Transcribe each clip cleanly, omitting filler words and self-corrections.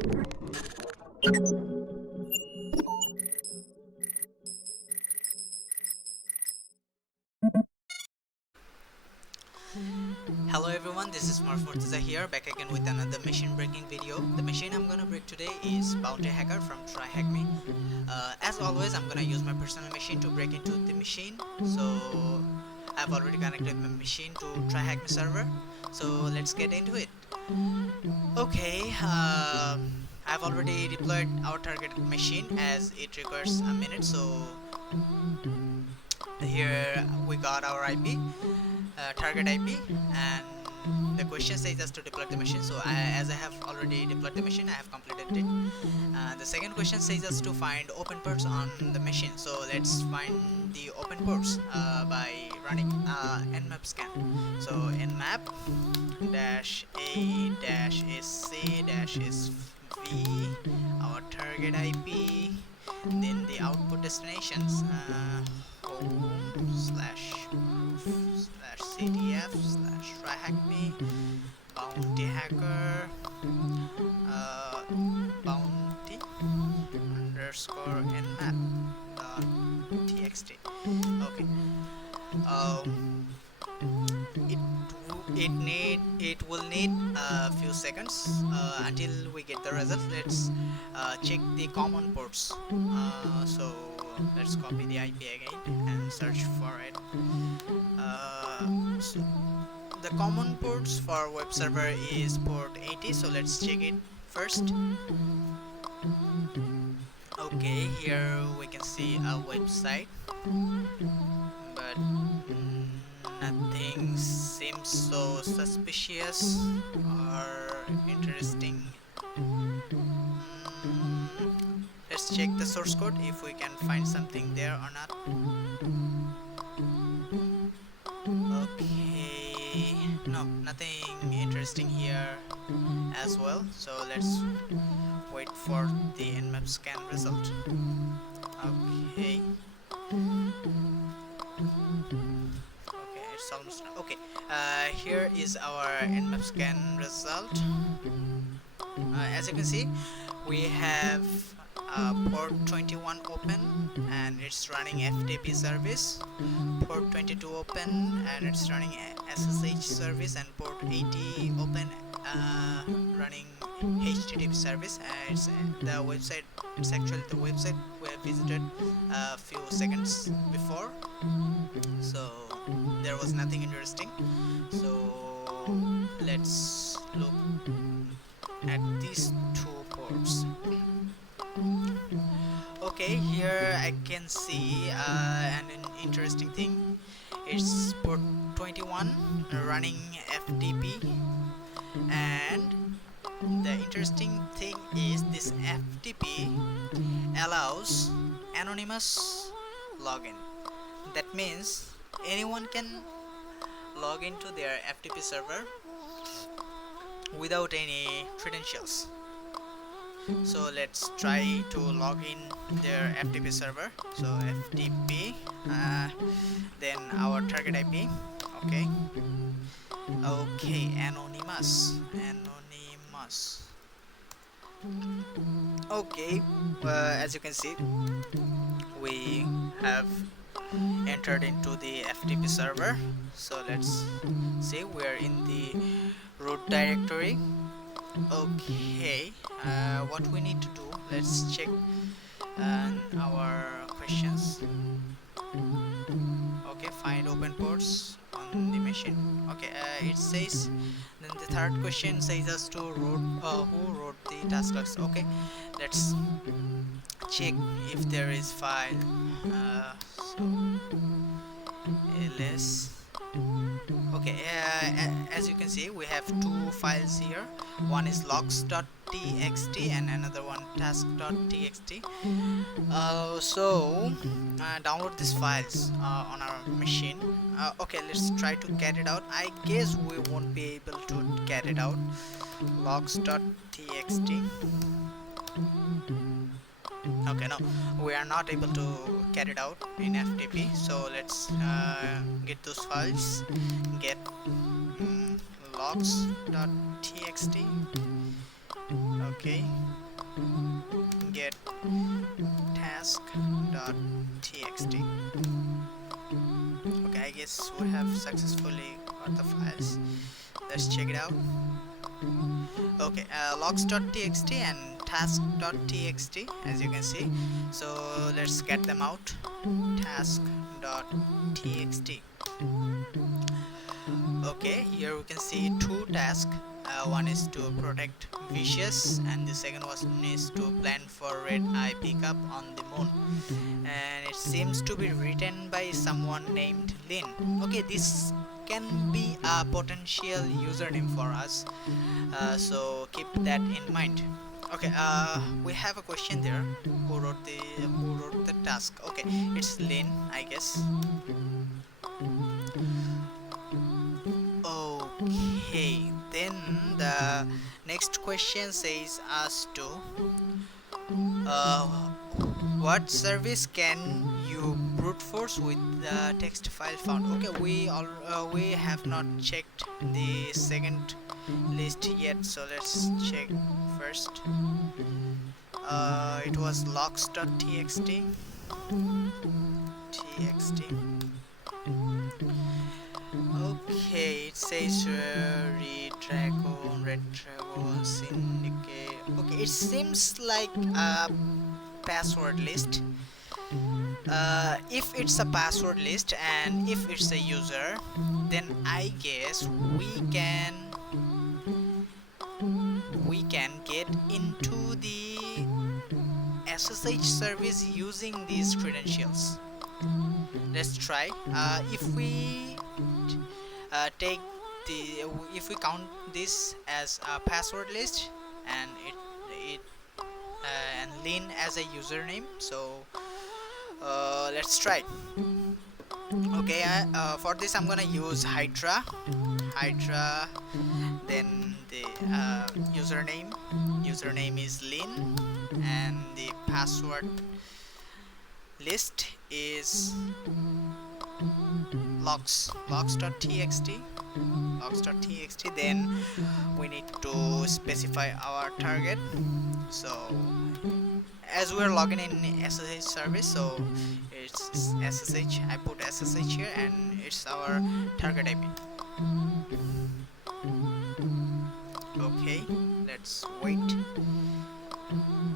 Hello everyone, this is Marfortiza here, back again with another machine breaking video. The machine I'm gonna break today is Bounty Hacker from TryHackMe. As always, I'm gonna use my personal machine to break into the machine. So I've already connected my machine to TryHackMe server. So let's get into it. Okay, I've already deployed our target machine as it requires a minute. So here we got our IP, target IP, and the question says us to deploy the machine. So as I have already deployed the machine, I have completed it. The second question says us to find open ports on the machine. So let's find the open ports by running nmap scan. So nmap dash a dash sc dash sv, our target IP, then the output destinations, home slash cdf slash tryhackme, bounty hacker, bounty underscore nmap dot txt. Okay. It it will need a few seconds until we get the result. Let's check the common ports. So let's copy the IP again and search for it. So the common ports for web server is port 80, so let's check it first. Okay, here we can see a website, but nothing seems so suspicious or interesting. Let's check the source code if we can find something there or not. Okay, no, nothing interesting here as well. So let's wait for the nmap scan result. Okay. Okay, it's almost done. Okay, here is our nmap scan result. As you can see, we have port 21 open and it's running FTP service, port 22 open and it's running SSH service, and port 80 open running HTTP service. It's the website. It's actually the website we have visited a few seconds before. So there was nothing interesting. So let's look at these two ports. Okay, here I can see an interesting thing. It's port 21 running FTP, and the interesting thing is this FTP allows anonymous login. That means anyone can log into their FTP server without any credentials. So let's try to log in their FTP server. So FTP, then our target IP. Okay. Okay, anonymous. Okay, as you can see, we have entered into the FTP server. So let's see, we're in the root directory. Okay, what we need to do, let's check our questions. Okay, find open ports on the machine. Okay, it says, then the third question says us to who wrote the task logs. Okay, let's check if there is file. So ls. Okay, as you can see, we have two files here. One is logs.txt and another one task.txt. So download these files on our machine. Okay, let's try to get it out. I guess we won't be able to get it out. Logs.txt. Okay, no, we are not able to get it out in FTP. So let's get those files. Get logs.txt. Okay, get task.txt. Okay, I guess we have successfully got the files. Let's check it out. Okay, logs.txt and task.txt, as you can see. So let's get them out. Task.txt. Okay, here we can see two tasks. One is to protect Vicious, and the second one is to plan for red eye pickup on the moon. And it seems to be written by someone named Lynn. Okay, this can be a potential username for us, so keep that in mind. Okay, we have a question there. Who wrote the task? Okay, it's Lynn, I guess. Okay, then the next question says us to uh, what service can you brute force with the text file found? Okay, we have not checked the second list yet, so let's check first. It was logs.txt. txt. Okay, it says red dragon syndicate. Okay, it seems like a password list. If it's a password list and if it's a user, then I guess we can get into the SSH service using these credentials. Let's try. If we take the if we count this as a password list and it and Lynn as a username, so let's try. Okay, for this I'm gonna use Hydra, then the username is Lynn, and the password list is logs.txt. Then we need to specify our target. So as we're logging in SSH service, so it's SSH. I put SSH here, and it's our target IP. Okay, let's wait.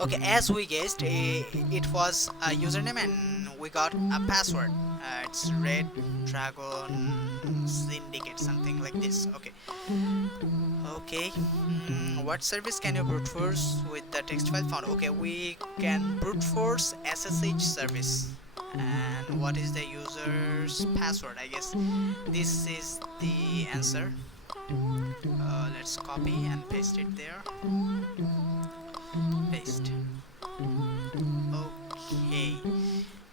Okay, as we guessed, it was a username and we got a password. It's Red Dragon Syndicate, something like this. Okay. Okay. What service can you brute force with the text file found? Okay, we can brute force SSH service. And what is the user's password? I guess this is the answer. Let's copy and paste it there. Paste. Okay,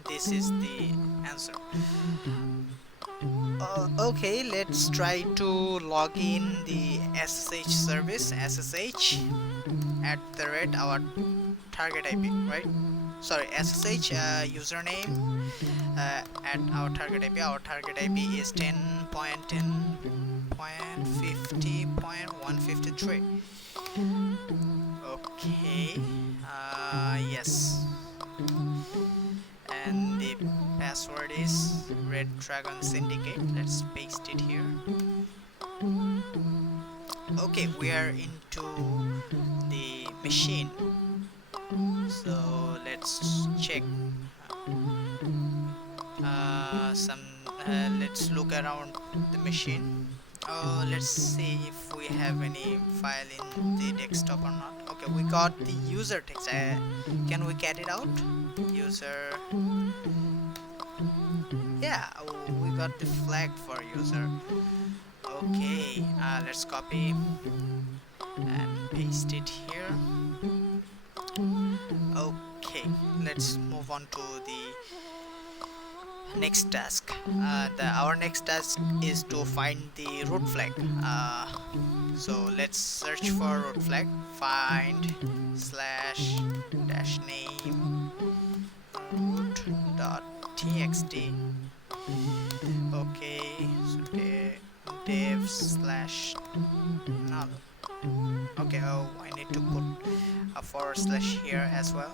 this is the answer. Okay, let's try to log in the SSH service. SSH at the rate our target IP, right? Sorry, SSH username at our target IP. Our target IP is 10.10.50.153. Okay, yes, and the password is Red Dragon Syndicate. Let's paste it here. Okay, we are into the machine, so let's check let's look around the machine. Let's see if we have any file in the desktop or not. Okay, we got the user text. Can we get it out? User. Yeah, we got the flag for user. Okay, let's copy and paste it here. Okay, let's move on to the next task. Our next task is to find the root flag. So let's search for root flag. Find /-name root.txt. Okay, so dev/null. Okay, why need to put a forward slash here as well.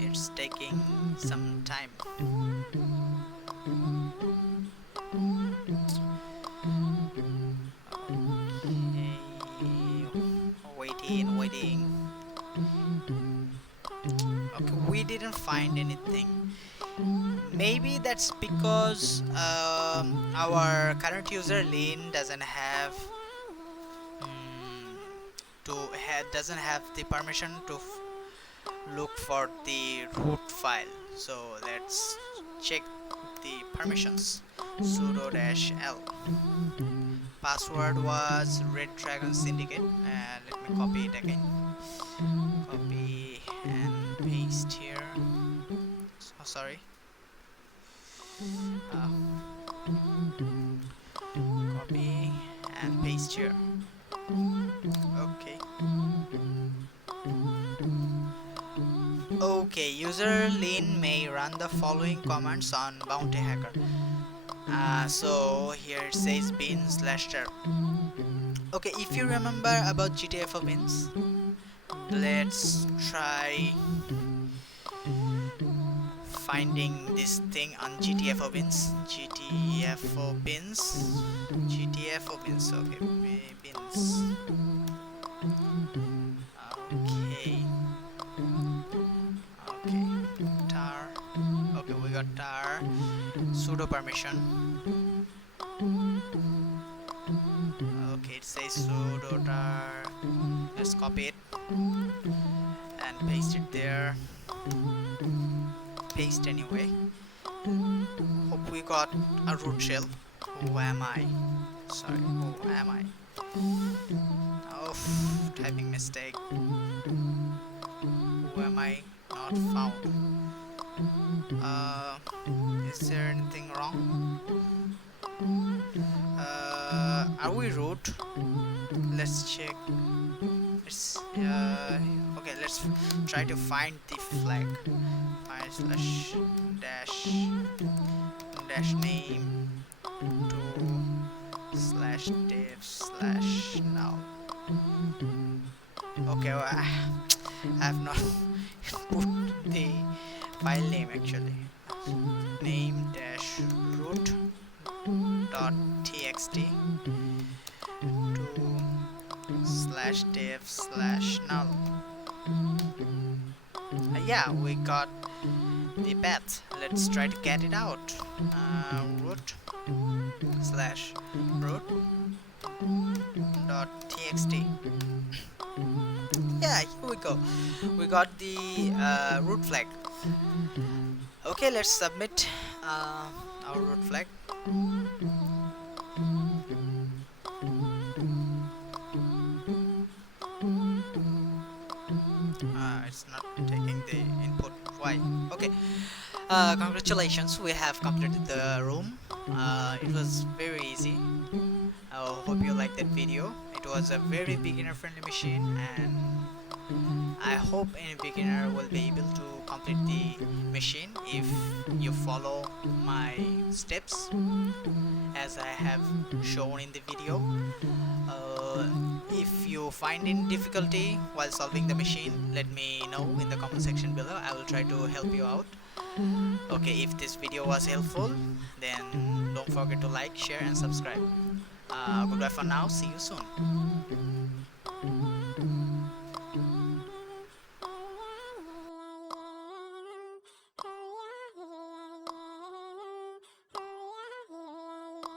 It's taking some time. Okay, waiting. Okay, we didn't find anything. Maybe that's because our current user Lin doesn't have doesn't have the permission to look for the root file. So let's check the permissions. Sudo -l. Password was Red Dragon Syndicate. Let me copy it again. Copy and paste here. Oh, sorry. Copy and paste here. Okay. Okay, user Lin may run the following commands on Bounty Hacker. So here it says bin/tar. Okay, if you remember about GTFO bins, let's try finding this thing on GTFO bins. GTFO bins. Okay, bins. Okay, tar. Okay, we got tar. Sudo permission. Okay, it says sudo tar. Let's copy it and paste it there. Paste anyway. Hope we got a root shell. Who am I? Sorry, who am I? Oh, typing mistake. Who am I? Not found. Is there anything wrong? Are we root? Let's check. Okay, let's try to find the flag. File slash dash name to slash div slash null. Okay, well, I have not put the file name actually. Name dash root dot txt to slash div slash null. Yeah, we got the path. Let's try to get it out. Root slash root dot txt. Yeah, here we go. We got the root flag. Okay, let's submit our root flag. It's not taking the input. Why? Okay. Congratulations, we have completed the room. It was very easy. I hope you liked that video. It was a very beginner friendly machine, and I hope any beginner will be able to complete the machine if you follow my steps as I have shown in the video. If you find any difficulty while solving the machine, let me know in the comment section below. I will try to help you out. Okay, if this video was helpful, then don't forget to like, share and subscribe. Goodbye for now, see you soon.